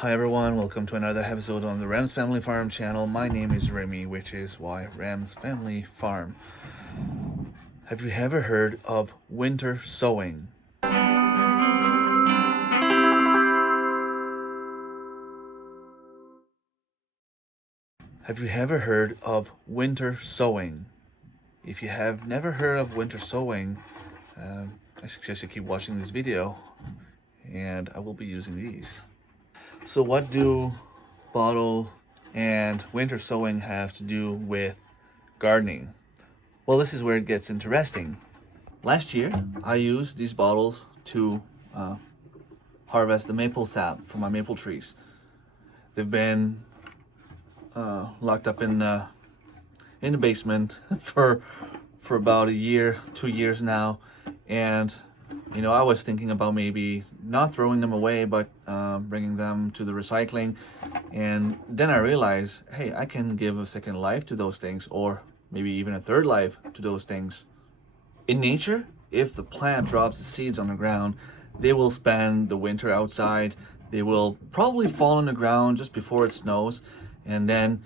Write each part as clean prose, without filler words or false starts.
Hi everyone, welcome to another episode on the Rams Family Farm channel. My name is Remy, which is why Rams Family Farm. Have you ever heard of winter sowing? Have you ever heard of winter sowing? If you have never heard of winter sowing, I suggest you keep watching this video, and I will be using these. So what do bottle and winter sowing have to do with gardening? Well, this is where it gets interesting. Last year, I used these bottles to harvest the maple sap from my maple trees. They've been locked up in the basement for about a year, 2 years now, and I was thinking about maybe not throwing them away, but bringing them to the recycling. And then I realized, hey, I can give a second life to those things, or maybe even a third life to those things. In nature, if the plant drops the seeds on the ground, they will spend the winter outside. They will probably fall on the ground just before it snows, and then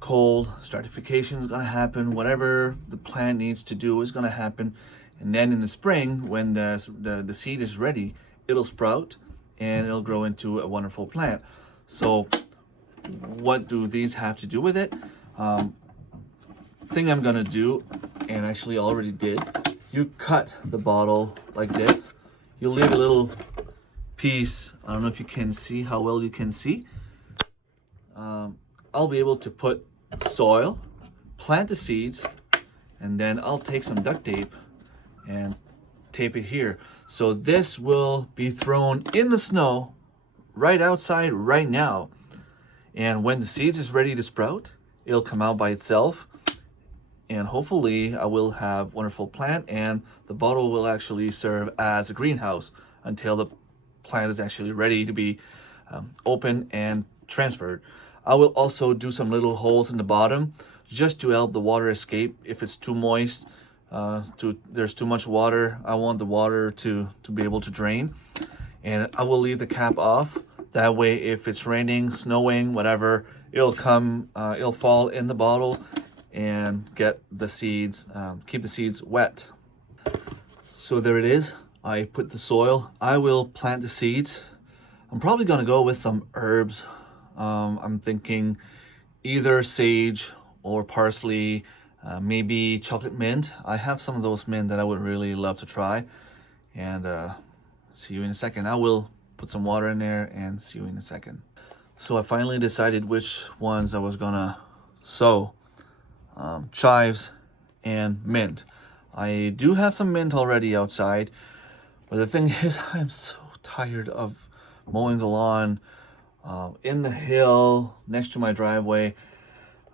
cold stratification is going to happen. Whatever the plant needs to do is going to happen. And then in the spring, when the seed is ready, it'll sprout and it'll grow into a wonderful plant. So what do these have to do with it? Thing I'm gonna do, and actually already did, you cut the bottle like this. You leave a little piece. I don't know if you can see how well you can see. I'll be able to put soil, plant the seeds, and then I'll take some duct tape and tape it here. So this will be thrown in the snow right outside right now. And when the seeds is ready to sprout, it'll come out by itself. And hopefully I will have a wonderful plant, and the bottle will actually serve as a greenhouse until the plant is actually ready to be opened and transferred. I will also do some little holes in the bottom just to help the water escape if it's too moist. There's too much water. I want the water to be able to drain, and I will leave the cap off. That way, if it's raining, snowing, whatever, it'll fall in the bottle and get the seeds, keep the seeds wet. So there it is. I put the soil. I will plant the seeds. I'm probably gonna go with some herbs. I'm thinking either sage or parsley, maybe chocolate mint. I have some of those mint that I would really love to try. And see you in a second. I will put some water in there and see you in a second. So I finally decided which ones I was gonna sow. Chives and mint. I do have some mint already outside, but the thing is, I'm so tired of mowing the lawn in the hill next to my driveway.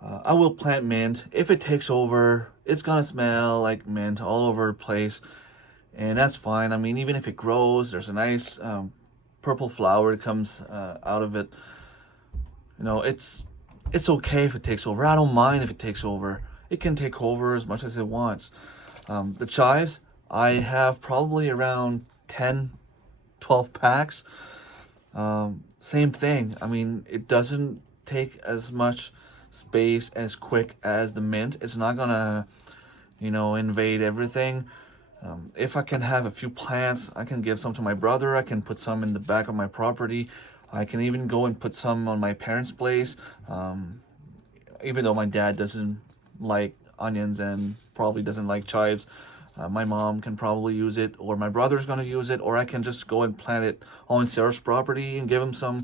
I will plant mint. If it takes over, it's gonna smell like mint all over the place, and that's fine. I mean, even if it grows, there's a nice purple flower that comes out of it. It's okay if it takes over. I don't mind if it takes over. It can take over as much as it wants. The chives, I have probably around 10, 12 packs. Same thing. I mean, it doesn't take as much space as quick as the mint. It's not gonna, invade everything. If I can have a few plants, I can give some to my brother. I can put some in the back of my property. I can even go and put some on my parents' place. Even though my dad doesn't like onions and probably doesn't like chives, my mom can probably use it, or my brother's gonna use it, or I can just go and plant it on Sarah's property and give him some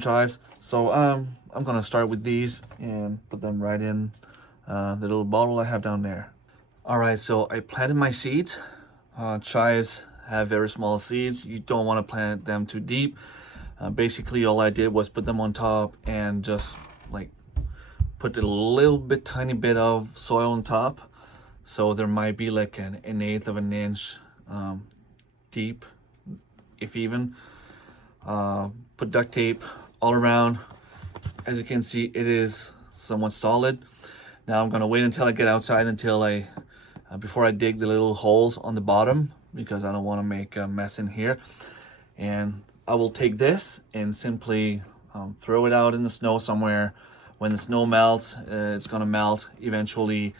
chives. So I'm gonna start with these and put them right in the little bottle I have down there. All right, so I planted my seeds. Chives have very small seeds. You don't want to plant them too deep. Basically, all I did was put them on top and just like put a little bit, tiny bit of soil on top. So there might be like an eighth of an inch deep, if even. Put duct tape all around. As you can see, it is somewhat solid. Now I'm gonna wait until I get outside before I dig the little holes on the bottom, because I don't want to make a mess in here. And I will take this and simply throw it out in the snow somewhere. When the snow melts, it's gonna melt eventually,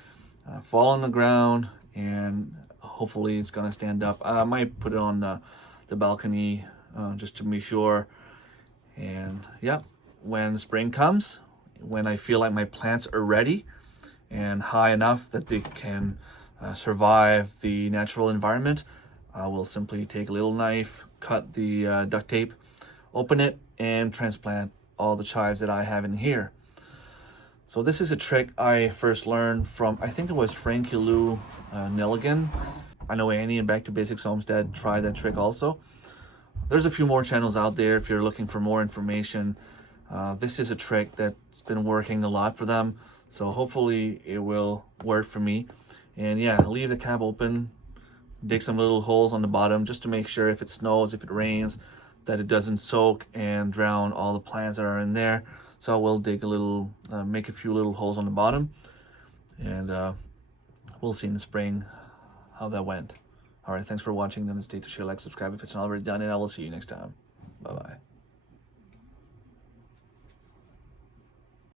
fall on the ground, and hopefully it's gonna stand up. I might put it on the balcony just to be sure. And yeah, when spring comes, when I feel like my plants are ready and high enough that they can survive the natural environment, I will simply take a little knife, cut the duct tape, open it, and transplant all the chives that I have in here. So this is a trick I first learned from, I think it was Frankie Lou Nelligan. I know Annie and Back to Basics Homestead tried that trick also. There's a few more channels out there if you're looking for more information. This is a trick that's been working a lot for them, so hopefully it will work for me. And yeah, leave the cap open, dig some little holes on the bottom just to make sure if it snows, if it rains, that it doesn't soak and drown all the plants that are in there. So we'll dig a little, make a few little holes on the bottom, and we'll see in the spring how that went. All right, thanks for watching. Don't hesitate to share, like, subscribe if it's not already done, and I will see you next time. Bye-bye.